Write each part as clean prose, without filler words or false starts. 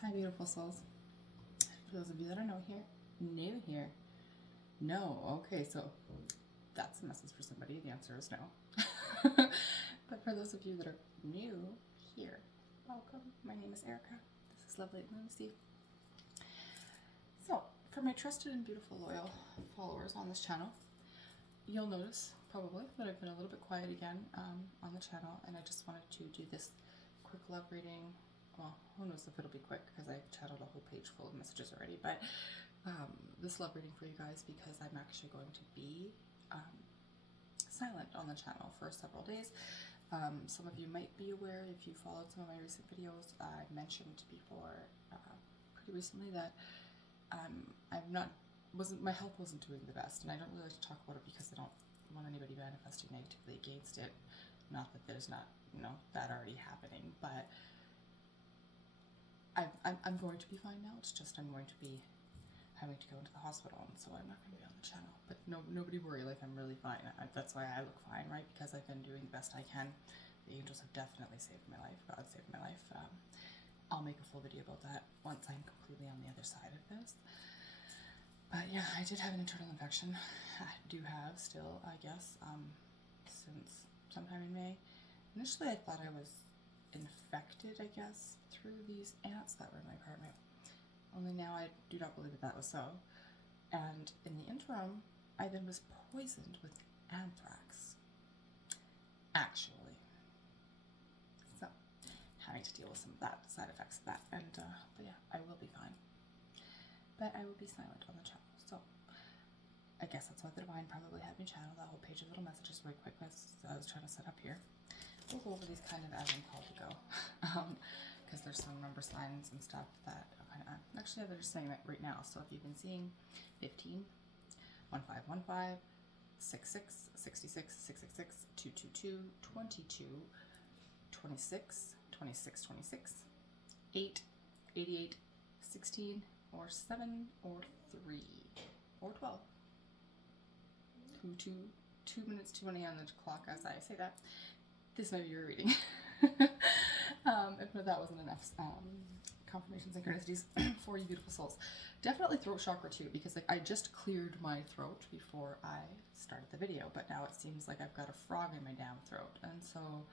Hi, beautiful souls. For those of you that are new here, no. Okay, so that's a message for somebody. The answer is no. But for those of you that are new here, welcome. My name is Erica. This is Lovely Lunacy. So, for my trusted and beautiful loyal followers on this channel, you'll notice probably that I've been a little bit quiet again on the channel, and I just wanted to do this quick love reading. Well, who knows if it'll be quick because I've chatted a whole page full of messages already, but this love reading for you guys because I'm actually going to be silent on the channel for several days. Some of you might be aware if you followed some of my recent videos. I mentioned before pretty recently that my health wasn't doing the best, and I don't really like to talk about it because I don't want anybody manifesting negatively against it. Not that there's not, that already happening, but I'm going to be fine now. It's just I'm going to be having to go into the hospital, and so I'm not going to be on the channel. But nobody worry, like I'm really fine. That's why I look fine, right? Because I've been doing the best I can. The angels have definitely saved my life. God saved my life. I'll make a full video about that once I'm completely on the other side of this. But yeah, I did have an internal infection. I do have still, I guess, since sometime in May. Initially, I thought I was infected, I guess, through these ants that were in my apartment. Only now I do not believe that was so. And in the interim, I then was poisoned with anthrax. Actually. So, having to deal with some of that, side effects of that. And, but yeah, I will be fine. But I will be silent on the channel. So, I guess that's why the Divine probably had me channel that whole page of little messages very quick as I was trying to set up here. We'll go over these kind of as I'm called to go. Because there's some number signs and stuff that actually they're just saying that right now. So if you've been seeing 15, 1515, 66, 66, 666, 222, 22, 26, 26, 26, 8, 88, 16, or 7, or 3, or 12. 2 minutes to 1 on the clock as I say that. This might be your reading. If that wasn't enough confirmations and synchronicities for you beautiful souls. Definitely throat chakra too, because like I just cleared my throat before I started the video, but now it seems like I've got a frog in my damn throat, and so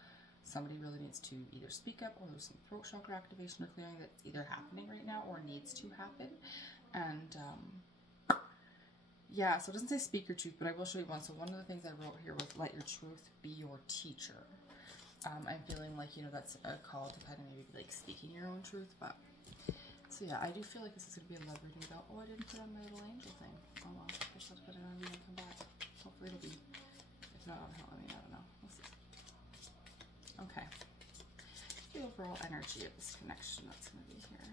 somebody really needs to either speak up, or there's some throat chakra activation or clearing that's either happening right now or needs to happen. And yeah, so it doesn't say speak your truth, but I will show you one. So one of the things I wrote here was let your truth be your teacher. I'm feeling like, that's a call to kind of maybe like speaking your own truth, but so yeah, I do feel like this is going to be a love reading about, I didn't put on my little angel thing. Oh well, I guess I'll put it on when I come back. Hopefully it'll be, if not, I don't know. We'll see. Okay. The overall energy of this connection that's going to be here.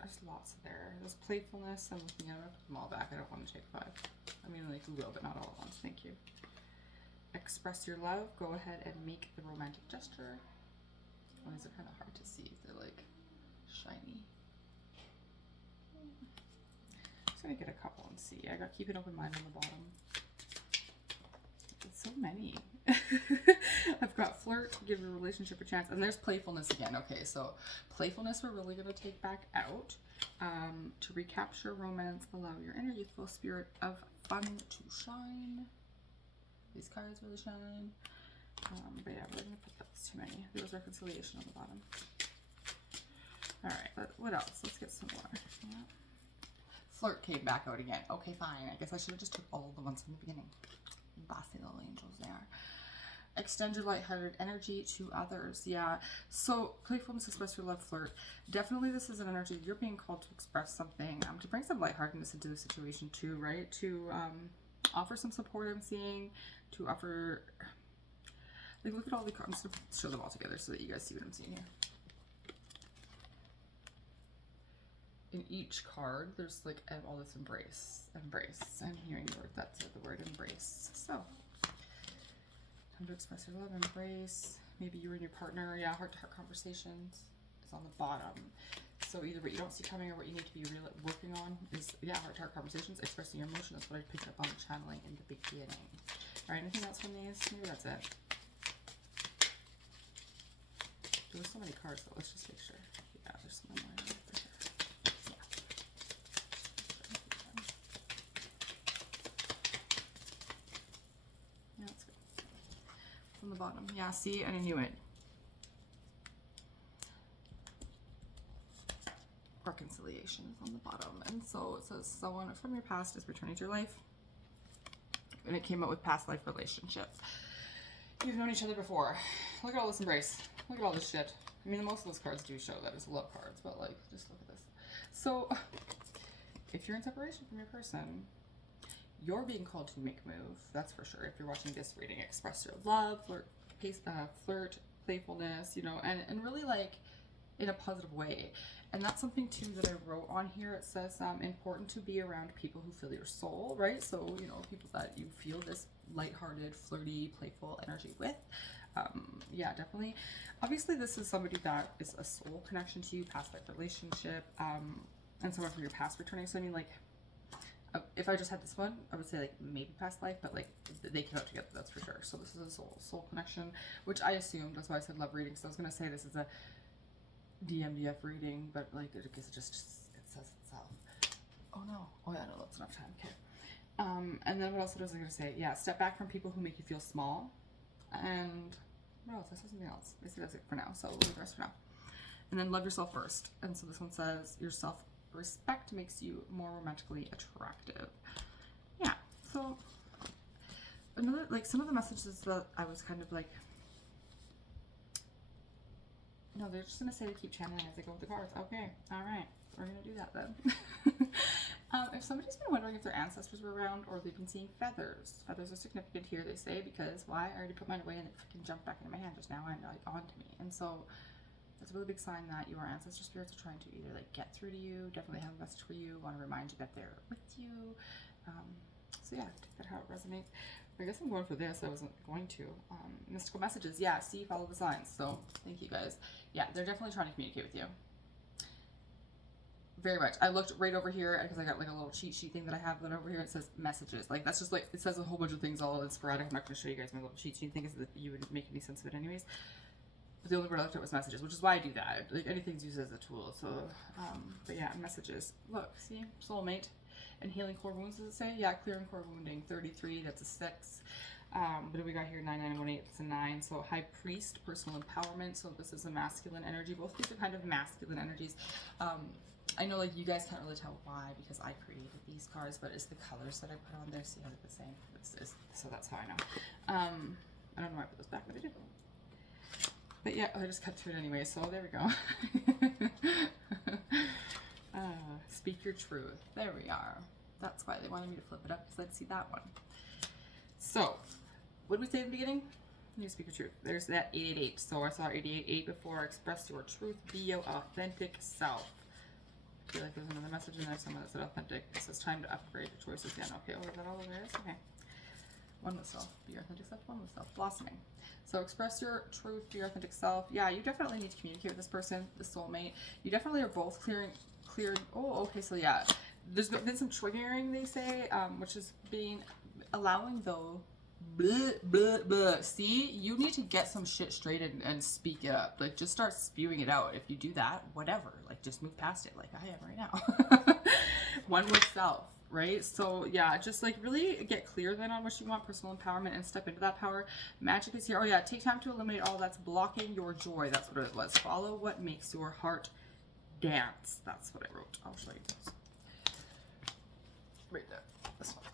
There's lots there. There's playfulness. I'm looking at it. Put them all back. I don't want to take 5. I mean, like a little, but not all at once. Thank you. Express your love. Go ahead and make the romantic gesture. Why is it kind of hard to see if they're like shiny? I'm just gonna get a couple and see. I got keep an open mind on the bottom. It's so many. I've got flirt, give your relationship a chance, and there's playfulness again. Okay, so playfulness we're really gonna take back out. To recapture romance, allow your inner youthful spirit of fun to shine. These cards really shine. But yeah, we're gonna put that's too many. There was reconciliation on the bottom. All right, what else? Let's get some more. Yeah. Flirt came back out again. Okay, fine. I guess I should have just took all the ones from the beginning. Bossy little angels they are. Extend your lighthearted energy to others. Yeah. So playfulness, express your love, flirt. Definitely this is an energy you're being called to express something, to bring some lightheartedness into the situation too, right? To offer some support I'm seeing, to offer, like look at all the cards. I'm just going to show them all together so that you guys see what I'm seeing here. In each card, there's like all this embrace. I'm hearing the word, that's the word embrace. So, time to express your love, embrace. Maybe you and your partner, yeah, heart-to-heart conversations is on the bottom. So either what you don't see coming or what you need to be really working on is, yeah, heart-to-heart conversations, expressing your emotion. That's what I picked up on the channeling in the beginning. All right, anything else from these? Maybe that's it. There were so many cards though. Let's just make sure. Yeah, there's some more in there for sure. Yeah, that's good. From the bottom. Yeah, see, and I knew it. Reconciliation is on the bottom. And so it says someone from your past is returning to your life. And it came out with past life relationships. You've known each other before. Look at all this embrace. Look at all this shit. I mean, most of those cards do show that it's love cards, but like, just look at this. So, if you're in separation from your person, you're being called to make a move. That's for sure. If you're watching this reading, express your love, flirt, playfulness, you know, and really like in a positive way. And that's something too that I wrote on here. It says important to be around people who fill your soul, right? So, you know, people that you feel this lighthearted, flirty, playful energy with. Yeah, definitely. Obviously, this is somebody that is a soul connection to you, past life relationship, and someone from your past returning. So, I mean, like, if I just had this one, I would say, like, maybe past life, but, like, they came out together, that's for sure. So, this is a soul connection, which I assumed, that's why I said love reading. So, I was going to say this is a DMDF reading, but, like, I guess it says itself. Oh, no. Oh, yeah, no, that's enough time. Okay. And then what else was I going to say? Yeah, step back from people who make you feel small. And what else? I said something else. Basically, that's it for now. So we'll leave the rest for now. And then love yourself first. And so this one says your self-respect makes you more romantically attractive. Yeah. So another, like, some of the messages that I was kind of like, no, they're just going to say to keep channeling as they go with the cards. Okay. All right. We're going to do that then. If somebody's been wondering if their ancestors were around or they've been seeing feathers. Feathers are significant here, they say, because why? I already put mine away and it freaking jumped back into my hand just now and like onto me. And so that's a really big sign that your ancestor spirits are trying to either like get through to you, definitely have a message for you, want to remind you that they're with you. So yeah, take that how it resonates. I guess I'm going for this. I wasn't going to. Mystical messages. Yeah, see, follow the signs. So thank you guys. Yeah, they're definitely trying to communicate with you. Very much. I looked right over here because I got like a little cheat sheet thing that I have. Then over here it says messages. Like that's just like, it says a whole bunch of things all in sporadic. I'm not going to show you guys my little cheat sheet thing because you wouldn't make any sense of it anyways. But the only word I looked at was messages, which is why I do that. Like anything's used as a tool. So, but yeah, messages. Look, see, soulmate and healing core wounds. Does it say? Yeah, clearing core wounding. 33. That's a 6. What do we got here? 9918. It's a 9. So high priest, personal empowerment. So this is a masculine energy. Both these are kind of masculine energies. I know like you guys can't really tell why because I created these cards, but it's the colors that I put on there. See how they're the same. So that's how I know. I don't know why I put those back, but I did. But yeah, I just cut through it anyway, so there we go. Speak your truth. There we are. That's why they wanted me to flip it up, because I'd see that one. So, what did we say in the beginning? You speak your truth. There's that 888. So I saw 888 before. Express your truth. Be your authentic self. I feel like there's another message in there somewhere that said authentic. It says time to upgrade your choices again. Okay, oh, is that all there is? Okay. One with self. Be your authentic self. One with self. Blossoming. So express your truth. Be your authentic self. Yeah, you definitely need to communicate with this person, the soulmate. You definitely are both clearing. Oh, okay. So yeah, there's been some triggering, they say, which is allowing though. Blah, blah, blah. See, you need to get some shit straight and speak it up. Like, just start spewing it out. If you do that, whatever. Like, just move past it, like I am right now. One with self, right? So, yeah, just like really get clear then on what you want, personal empowerment, and step into that power. Magic is here. Oh, yeah, take time to eliminate all that's blocking your joy. That's what it was. Follow what makes your heart dance. That's what I wrote. I'll show you this. Right there. This one.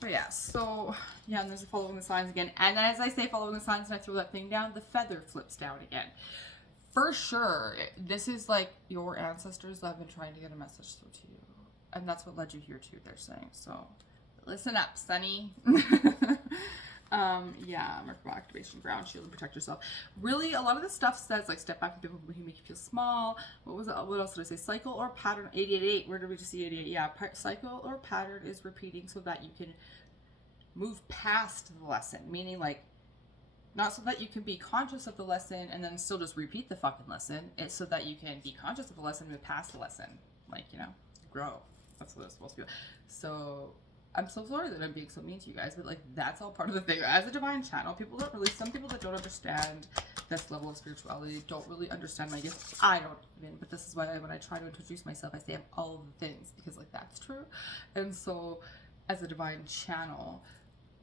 But yeah, so, yeah, and there's a following the signs again. And as I say following the signs and I throw that thing down, the feather flips down again. For sure, this is like your ancestors that have been trying to get a message through to you. And that's what led you here too, they're saying. So, listen up, Sonny. Yeah, Merkaba activation, ground shield, and protect yourself. Really, a lot of this stuff says like step back from people who make you feel small. What was it? What else did I say? Cycle or pattern. 888. Where did we just see 88? Yeah, cycle or pattern is repeating so that you can move past the lesson. Meaning like, not so that you can be conscious of the lesson and then still just repeat the fucking lesson. It's so that you can be conscious of the lesson and move past the lesson. Like, you know, grow. That's what it's supposed to be. So I'm so sorry that I'm being so mean to you guys, but like that's all part of the thing. As a divine channel, some people that don't understand this level of spirituality don't really understand my gifts. I don't even, but this is why when I try to introduce myself, I say I'm all of the things, because like that's true. And so as a divine channel,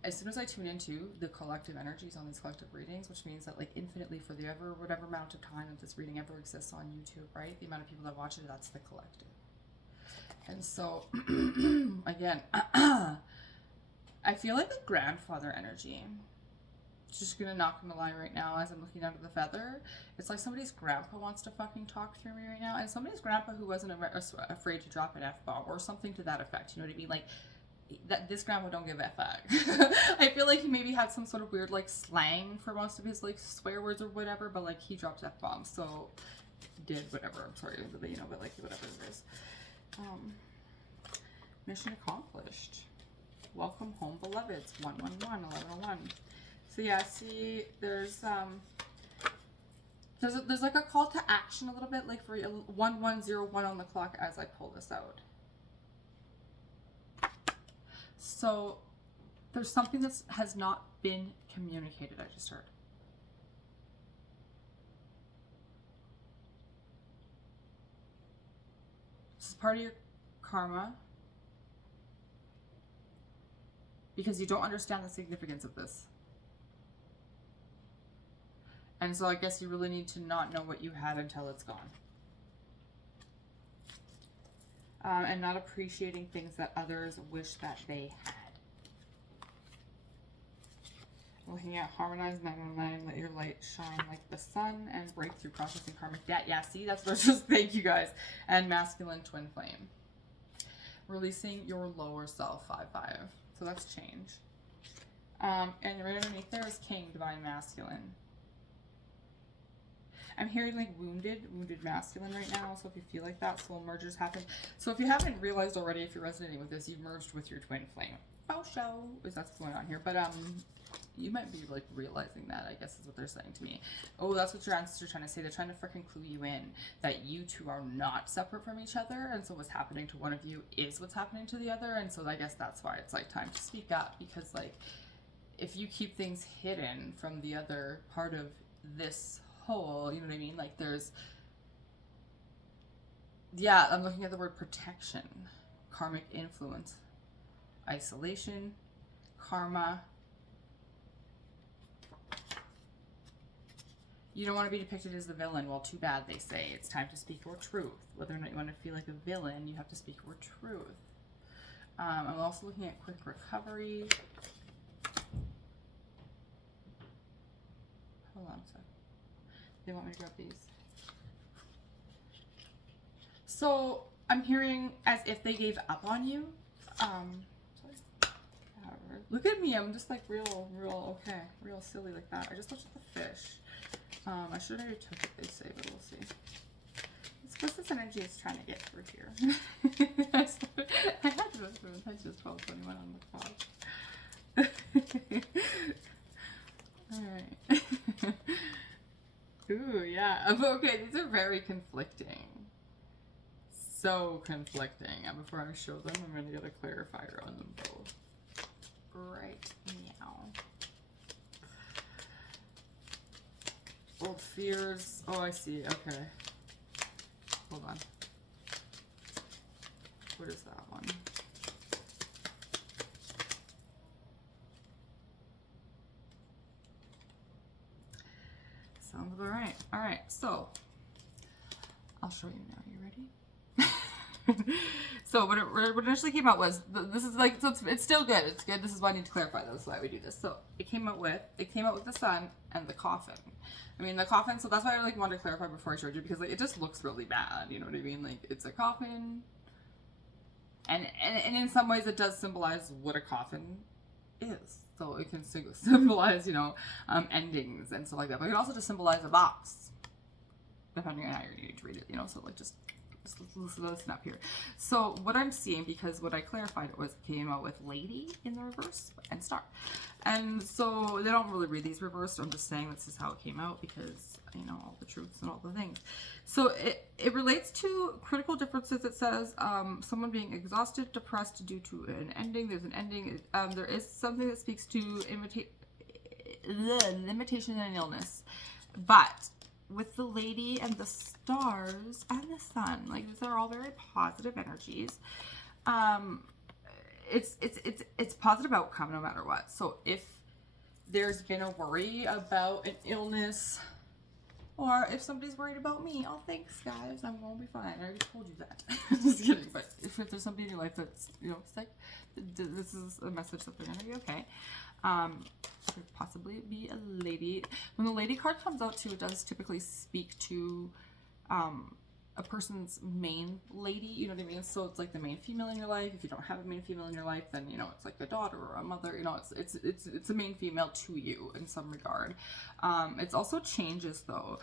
as soon as I tune into the collective energies on these collective readings, which means that like infinitely for the whatever amount of time that this reading ever exists on YouTube, right? The amount of people that watch it, that's the collective. And so, again, I feel like a grandfather energy. Just gonna knock on the line right now as I'm looking under the feather. It's like somebody's grandpa wants to fucking talk through me right now. And somebody's grandpa who wasn't afraid to drop an F-bomb or something to that effect. You know what I mean? Like, that this grandpa don't give a fuck. I feel like he maybe had some sort of weird like slang for most of his like swear words or whatever, but like he dropped F-bombs, so did whatever. I'm sorry, but you know, but like whatever it is. Mission accomplished. Welcome home, beloveds. 111, 1101. So yeah, see, there's like a call to action a little bit, like for 1101 on the clock as I pull this out. So there's something that has not been communicated, I just heard. This is part of your karma because you don't understand the significance of this. And so I guess you really need to not know what you had until it's gone. And not appreciating things that others wish that they had. Looking at harmonize 909, let your light shine like the sun, and breakthrough processing karmic debt. Yeah, see, that's what I was just, thank you guys. And masculine twin flame. Releasing your lower self, 5-5. So that's change. And right underneath there is king, divine masculine. I'm hearing like wounded masculine right now. So if you feel like that, soul mergers happen. So if you haven't realized already, if you're resonating with this, you've merged with your twin flame. Oh, show is that's what's going on here. But you might be like realizing that, I guess is what they're saying to me. Oh, that's what your ancestors are trying to say. They're trying to freaking clue you in that you two are not separate from each other. And so what's happening to one of you is what's happening to the other. And so I guess that's why it's like time to speak up, because like if you keep things hidden from the other part of this whole, you know what I mean? Like there's, yeah, I'm looking at the word protection, karmic influence, isolation, karma. You don't want to be depicted as the villain. Well, too bad, they say. It's time to speak your truth. Whether or not you want to feel like a villain, you have to speak your truth. I'm also looking at quick recovery. Hold on a sec. They want me to grab these. So I'm hearing as if they gave up on you. Look at me. I'm just like real okay, real silly like that. I just looked at the fish. I should have already took it, they say, but we'll see. It's what this energy is trying to get through here. I had to go through attention 1221 on the clock. Alright. Ooh, yeah. Okay, these are very conflicting. So conflicting. And before I show them, I'm going to get a clarifier on them both. Right now. Old fears. Oh, I see. Okay. Hold on. What is that one? Sounds about right. All right. So I'll show you now. You ready? So what it initially came out was, this is like, so it's still good. It's good. This is why I need to clarify. That's why we do this. So it came out with the sun and the coffin. I mean, the coffin, so that's why I like wanted to clarify before I showed you, because like it just looks really bad, you know what I mean? Like it's a coffin, and in some ways it does symbolize what a coffin is. So it can symbolize, you know, endings and stuff like that. But it can also just symbolize a box, depending on how you need to read it, you know. So like just Just listen up here. So what I'm seeing, because what I clarified it was came out with lady in the reverse and star. And so they don't really read these reversed. I'm just saying this is how it came out because, you know, all the truths and all the things. So it relates to critical differences. It says someone being exhausted, depressed due to an ending. There's an ending. There is something that speaks to limitation and illness. But with the lady and the stars and the sun, like these are all very positive energies. It's positive outcome no matter what. So if there's been a worry about an illness, or if somebody's worried about me, oh thanks guys, I'm gonna be fine. I already told you that. Just kidding. But if there's somebody in your life that's, you know, sick, this is a message that they're gonna be okay. Could possibly be a lady. When the lady card comes out too, it does typically speak to a person's main lady, you know what I mean? So it's like the main female in your life. If you don't have a main female in your life, then, you know, it's like a daughter or a mother, you know, it's a main female to you in some regard. It's also changes though.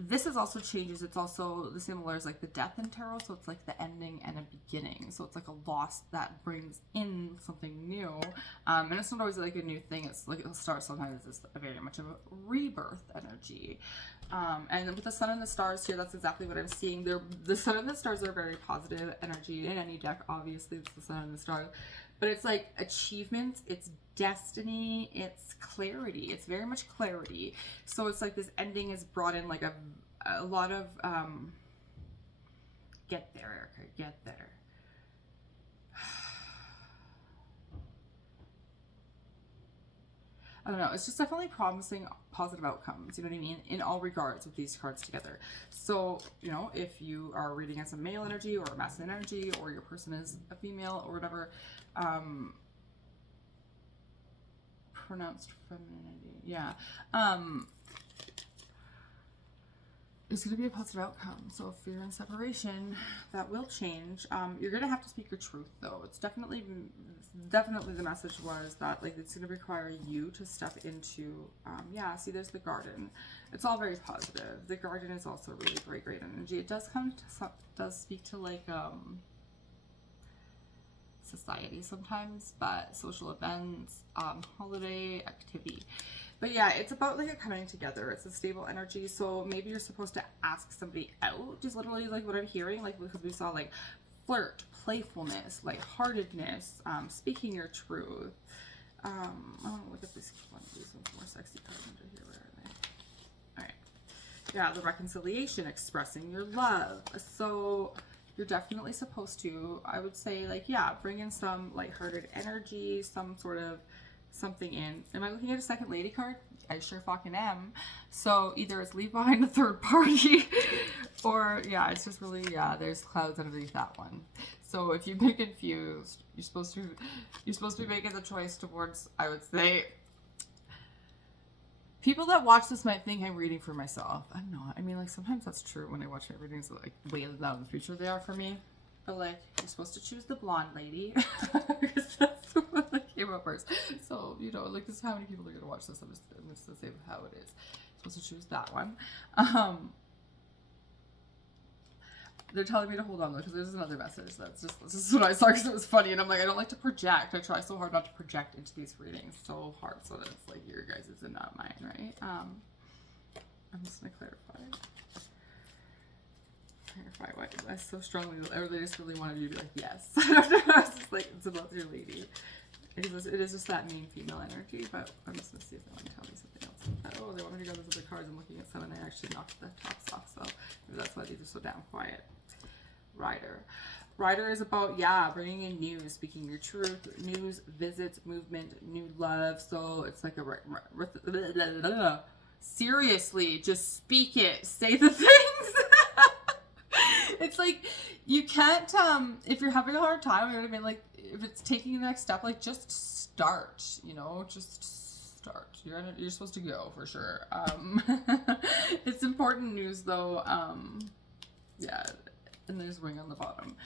This is also changes. It's also the similar as like the death in tarot. So it's like the ending and a beginning. So it's like a loss that brings in something new. And it's not always like a new thing. It's like it'll start sometimes as a very much of a rebirth energy. And with the sun and the stars here, that's exactly what I'm seeing. The sun and the stars are very positive energy in any deck. Obviously, it's the sun and the stars. But it's like achievements, it's destiny, it's clarity. It's very much clarity. So it's like this ending is brought in like a lot of, get there, Erica, get there. I don't know. It's just definitely promising positive outcomes, you know what I mean? In all regards with these cards together. So, you know, if you are reading as a male energy or a masculine energy, or your person is a female or whatever, pronounced femininity, yeah. It's going to be a positive outcome. So if you're in separation, that will change. You're going to have to speak your truth though. It's definitely the message was that like it's going to require you to step into, yeah, see there's the garden. It's all very positive. The garden is also really great energy. It does does speak to like, society sometimes, but social events, holiday activity. But yeah, it's about like a coming together. It's a stable energy. So maybe you're supposed to ask somebody out, just literally like what I'm hearing, like because we saw like flirt, playfulness, lightheartedness, speaking your truth. Oh, look at this one. These ones more sexy cards under here. Where are they? All right. Yeah, the reconciliation, expressing your love. So you're definitely supposed to, I would say, like, yeah, bring in some lighthearted energy, some sort of something in. Am I looking at a second lady card? I sure fucking am. So either it's leave behind a third party or yeah, it's just really, yeah, there's clouds underneath that one. So if you've been confused, you're supposed to be making the choice towards, I would say, people that watch this might think I'm reading for myself. I'm not. I mean, like, sometimes that's true when I watch my readings, like, way out in the future they are for me. But, like, you're supposed to choose the blonde lady. Because that's the one that came up first. So, you know, like, this is how many people are going to watch this. I'm just going to say how it is. You're supposed to choose that one. They're telling me to hold on, though, because there's another message. That's just what I saw because it was funny. And I'm like, I don't like to project. I try so hard not to project into these readings. So hard so that it's, like, your guys' and not mine, right? I'm just going to clarify why I so strongly, or they just really wanted you to be like, yes. I don't know. I was just like, it's about your lady. It is just that mean female energy, but I'm just going to see if they want to tell me something else. Oh, they want me to go to those other cards. I'm looking at some and I actually knocked the tops off, so maybe that's why these are so damn quiet. Rider is about, yeah, bringing in news, speaking your truth, news, visits, movement, new love. So it's like a seriously, just speak it, say the things. It's like you can't if you're having a hard time, you know what I mean, like if it's taking the next step, like just start, you know, just start. You're supposed to go for sure. It's important news though. Yeah, and there's wing on the bottom.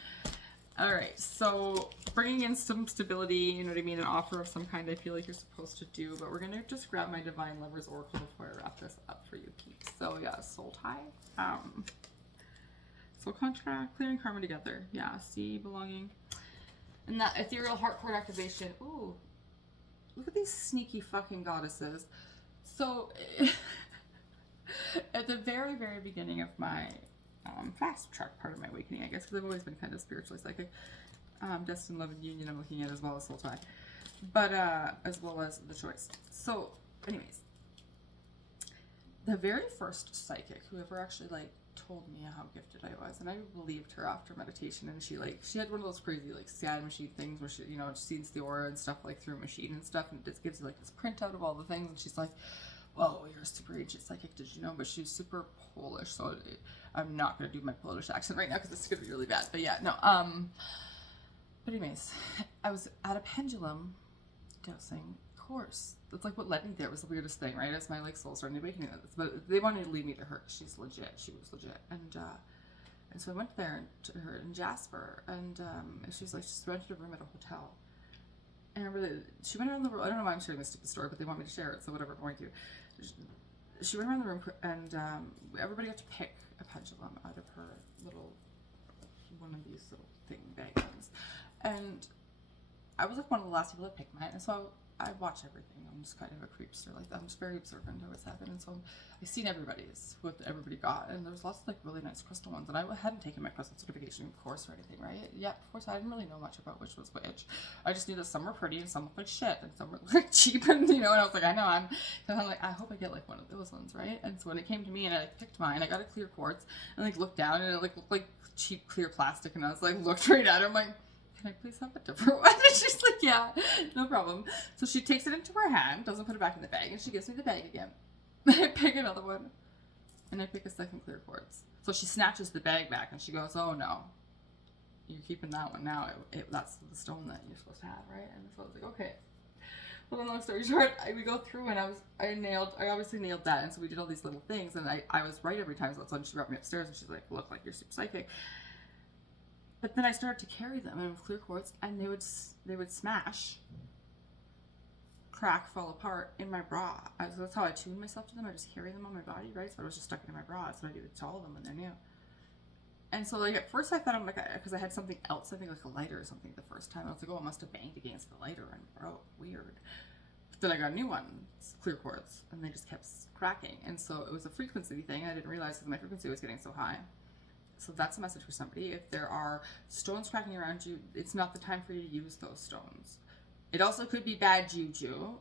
All right, so bringing in some stability, you know what I mean, an offer of some kind I feel like you're supposed to do, but we're going to just grab my Divine Lovers Oracle before I wrap this up for you peeps. So yeah, soul tie. So contract, clearing karma together. Yeah, see, belonging. And that ethereal heart cord activation. Ooh, look at these sneaky fucking goddesses. So, at the very, very beginning of my fast track part of my awakening, I guess, because I've always been kind of spiritually psychic. Destined, Love, and Union I'm looking at, as well as Soul Tie. But, as well as The Choice. So, anyways. The very first psychic who ever actually, like, told me how gifted I was, and I believed her after meditation, and she had one of those crazy, like, scan machine things where she, you know, she sees the aura and stuff, like, through a machine and stuff, and it just gives you, like, this printout of all the things, and she's like, whoa, you're a super ancient psychic, did you know? But she's super Polish, so I'm not going to do my Polish accent right now, because it's going to be really bad, but yeah, no, but anyways, I was at a pendulum dosing course. That's like what led me there. It was the weirdest thing, right? As my like soul started awakening. But they wanted to lead me to her because she's legit. She was legit. And so I went there to her in Jasper, and she's like, she's rented a room at a hotel. And I remember she went around the room. I don't know why I'm sharing this stupid story, but they want me to share it, so whatever, I'm going to. She went around the room, and everybody got to pick a pendulum out of her little, one of these little bag things. And I was like one of the last people to pick mine, and so I watch everything. I'm just kind of a creepster like that. I'm just very observant of what's happening. And so I've seen everybody's, what everybody got. And there was lots of like really nice crystal ones. And I hadn't taken my crystal certification course or anything, right? Yeah, before, so I didn't really know much about which was which. I just knew that some were pretty and some looked like shit and some were like cheap. And, you know, and I was like, I know, I'm like, I hope I get like one of those ones, right? And so when it came to me and I like, picked mine, I got a clear quartz and like looked down and it like looked like cheap clear plastic. And I was like, looked right at her. I'm like, can I please have a different one? And she's like, yeah, no problem. So she takes it into her hand, doesn't put it back in the bag, and she gives me the bag again. I pick another one, and I pick a second clear quartz. So she snatches the bag back, and she goes, oh no, you're keeping that one now. That's the stone that you're supposed to have, right? And so I was like, okay. Well, then long story short, we go through, and I obviously nailed that, and so we did all these little things, and I was right every time, so that's when she brought me upstairs, and she's like, look like you're super psychic. But then I started to carry them in clear quartz, and they would smash, crack, fall apart in my bra. So that's how I tune myself to them. I just carry them on my body, right? So I was just stuck in my bra. So I do it to all of them when they're new. And so like at first I thought I'm like, because I had something else, I think like a lighter or something the first time. I was like, oh, it must have banged against the lighter and broke. Weird. But then I got a new one, clear quartz, and they just kept cracking. And so it was a frequency thing. I didn't realize because my frequency was getting so high. So that's a message for somebody. If there are stones cracking around you, it's not the time for you to use those stones. It also could be bad juju,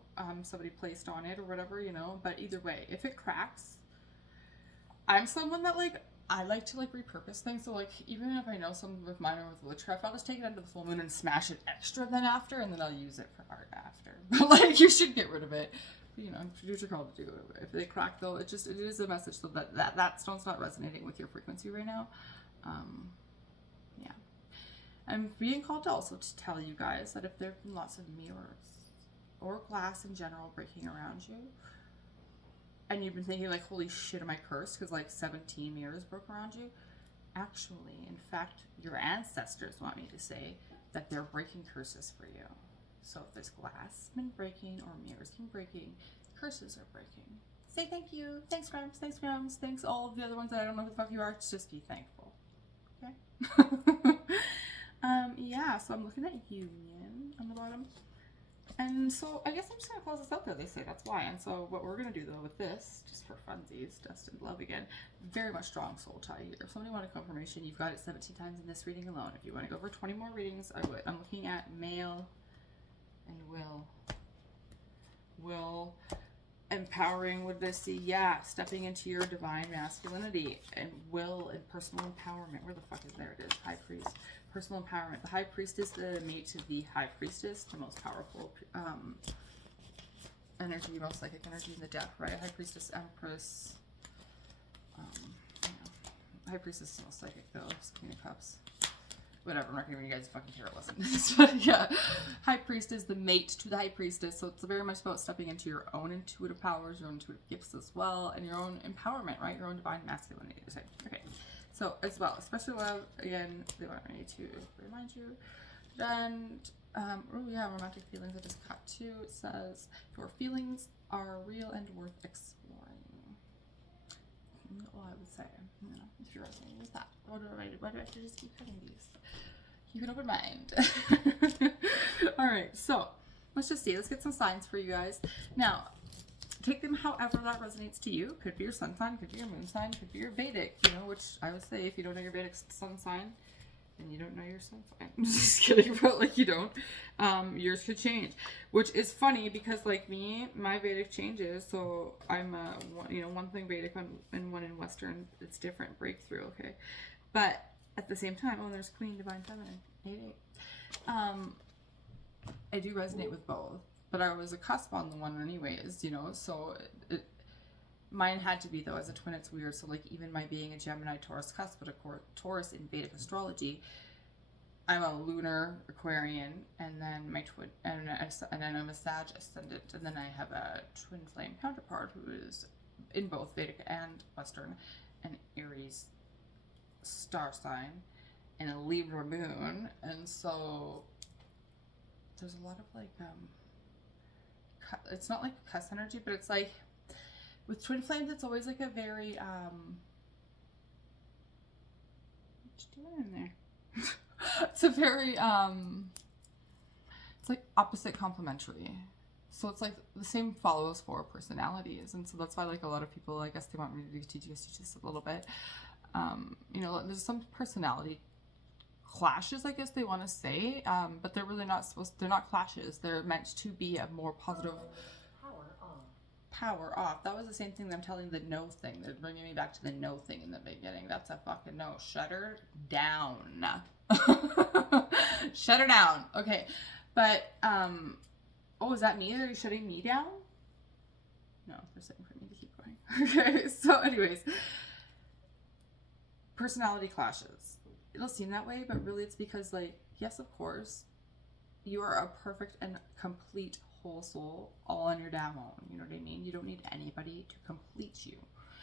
somebody placed on it or whatever, you know, but either way, if it cracks, I'm someone that like, I like to like repurpose things. So like, even if I know something with mine or with witchcraft, I'll just take it under the full moon and smash it extra then after, and then I'll use it for art after. But like, you should get rid of it. You know, do what you're called to do. If they crack though, it is a message so that stone's not resonating with your frequency right now. Yeah. I'm being called to also to tell you guys that if there have been lots of mirrors or glass in general breaking around you, and you've been thinking like, holy shit, am I cursed? Because like 17 mirrors broke around you. Actually, in fact, your ancestors want me to say that they're breaking curses for you. So if there's glass been breaking or mirrors been breaking, curses are breaking. Say thank you. Thanks, Grimes. Thanks, Grimes. Thanks, all of the other ones that I don't know who the fuck you are. Just be thankful. Okay? Yeah, so I'm looking at Union on the bottom. And so I guess I'm just going to close this out there. They say that's why. And so what we're going to do, though, with this, just for funsies, Destined Love again, very much strong soul tie here. If somebody wanted confirmation, you've got it 17 times in this reading alone. If you want to go over 20 more readings, I would. I'm looking at male and will empowering, what did I see? Yeah, stepping into your divine masculinity, and will and personal empowerment. Where the fuck is, there it is, High Priest. Personal empowerment. The High Priestess, the mate to the High Priestess, the most powerful energy, most psychic energy in the deck, right? High Priestess, Empress. Yeah. High Priestess is the most psychic though. Queen of Cups. Whatever, I'm not gonna you guys fucking care or listen to this, but yeah. High Priest is the mate to the High Priestess, so it's very much about stepping into your own intuitive powers, your own intuitive gifts as well, and your own empowerment, right? Your own divine masculinity. Okay, so as well, especially love, again, they want me to remind you. And, oh yeah, romantic feelings I just cut to. It says, your feelings are real and worth exploring. I would say, you know, if you're resonating with that. Why do I have to just keep cutting these? Keep an open mind. All right, so let's just see. Let's get some signs for you guys. Now, take them however that resonates to you. Could be your sun sign, could be your moon sign, could be your Vedic, you know, which I would say if you don't know your Vedic sun sign, then you don't know your sun sign. Just kidding, but like you don't. Yours could change, which is funny because like me, my Vedic changes. So I'm one thing Vedic and one in Western. It's different breakthrough, okay? But at the same time, there's Queen Divine Feminine 8/8. I do resonate with both, but I was a cusp on the one anyways, you know, so mine had to be, though, as a twin, it's weird. So, like, even my being a Gemini Taurus cusp, but a Taurus in Vedic astrology, I'm a lunar Aquarian, and then my twin, and then I'm a Sag ascendant, and then I have a twin flame counterpart who is in both Vedic and Western, an Aries star sign, and a Libra moon, and so there's a lot of like it's not like cuss energy, but it's like with twin flames it's always like a very what you doing in there? It's a very it's like opposite complementary, so it's like the same follows 4 personalities, and so that's why like a lot of people, I guess they want me to teach this a little bit. You know, there's some personality clashes, I guess they want to say, but they're really not they're not clashes. They're meant to be a more positive power off. That was the same thing that I'm telling the no thing. They're bringing me back to the no thing in the beginning. That's a fucking no. Shut her down. Shut her down. Okay. But, is that me? Are you shutting me down? No, they're saying for me to keep going. Okay. So anyways, personality clashes. It'll seem that way, but really it's because, like, yes, of course, you are a perfect and complete whole soul all on your damn own. You know what I mean? You don't need anybody to complete you.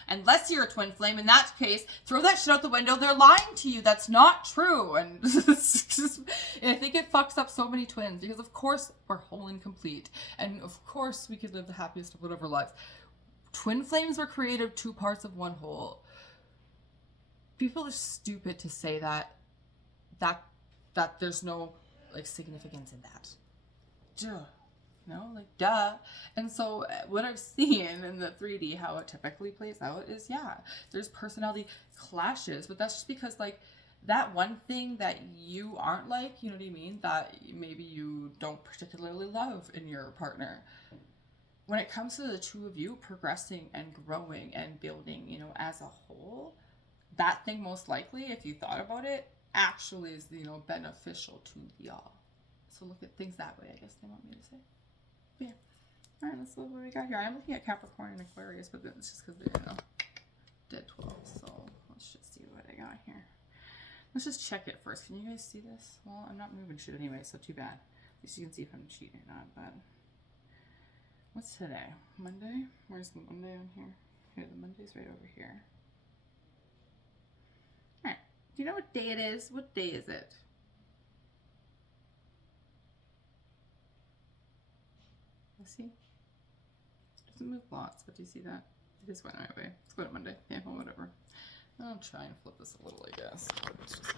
Unless you're a twin flame. In that case, throw that shit out the window. They're lying to you. That's not true. And I think it fucks up so many twins because, of course, we're whole and complete. And, of course, we could live the happiest of whatever lives. Twin flames were created 2 parts of one whole. People are stupid to say that there's no like significance in that. Duh. No, like duh. And so what I've seen in the 3D, how it typically plays out is, yeah, there's personality clashes, but that's just because like that one thing that you aren't like, you know what I mean, that maybe you don't particularly love in your partner. When it comes to the 2 of you progressing and growing and building, you know, as a whole, that thing most likely, if you thought about it, actually is, you know, beneficial to y'all. So look at things that way, I guess they want me to say. But yeah. All right, let's look what we got here. I'm looking at Capricorn and Aquarius, but it's just because they're, you know, dead 12. So let's just see what I got here. Let's just check it first. Can you guys see this? Well, I'm not moving shit anyway, so too bad. At least you can see if I'm cheating or not, but what's today? Monday? Where's the Monday on here? Here, the Monday's right over here. Alright. Do you know what day it is? What day is it? Let's see. It doesn't move lots, but do you see that? It is going the right way. Let's go to Monday. Yeah, well, whatever. I'll try and flip this a little, I guess. But it's just...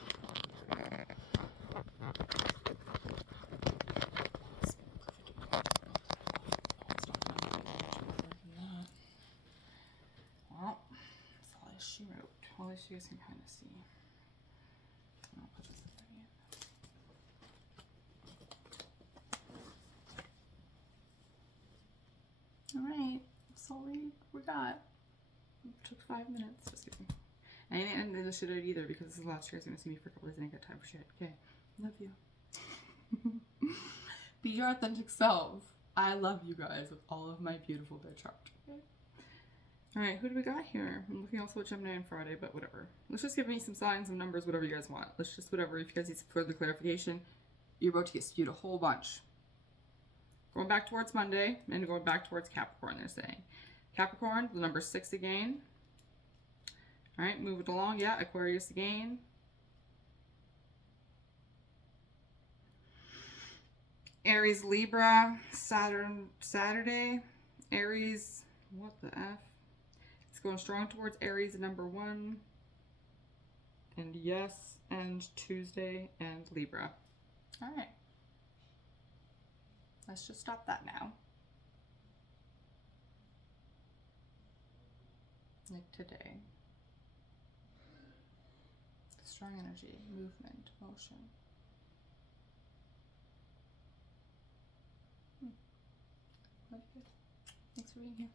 Well, that's all she wrote. Well, at least you guys can kind of see. I'll put this in. Alright, that's all we got. It took 5 minutes. Just kidding. I didn't end the shit out either because this is the last year you're going to see me for a couple days and I ain't got time for shit. Okay. Love you. Be your authentic self. I love you guys with all of my beautiful bitch heart. Okay. Alright, who do we got here? I'm looking also at Gemini on Friday, but whatever. Let's just give me some signs, some numbers, whatever you guys want. Let's just whatever. If you guys need some further clarification, you're about to get spewed a whole bunch. Going back towards Monday and going back towards Capricorn, they're saying. Capricorn, the number 6 again. All right, move it along. Yeah, Aquarius again. Aries, Libra, Saturday. Aries, what the F? It's going strong towards Aries, number 1. And yes, and Tuesday, and Libra. All right. Let's just stop that now. Like today. Strong energy, movement, motion. Like it. Thanks for being here.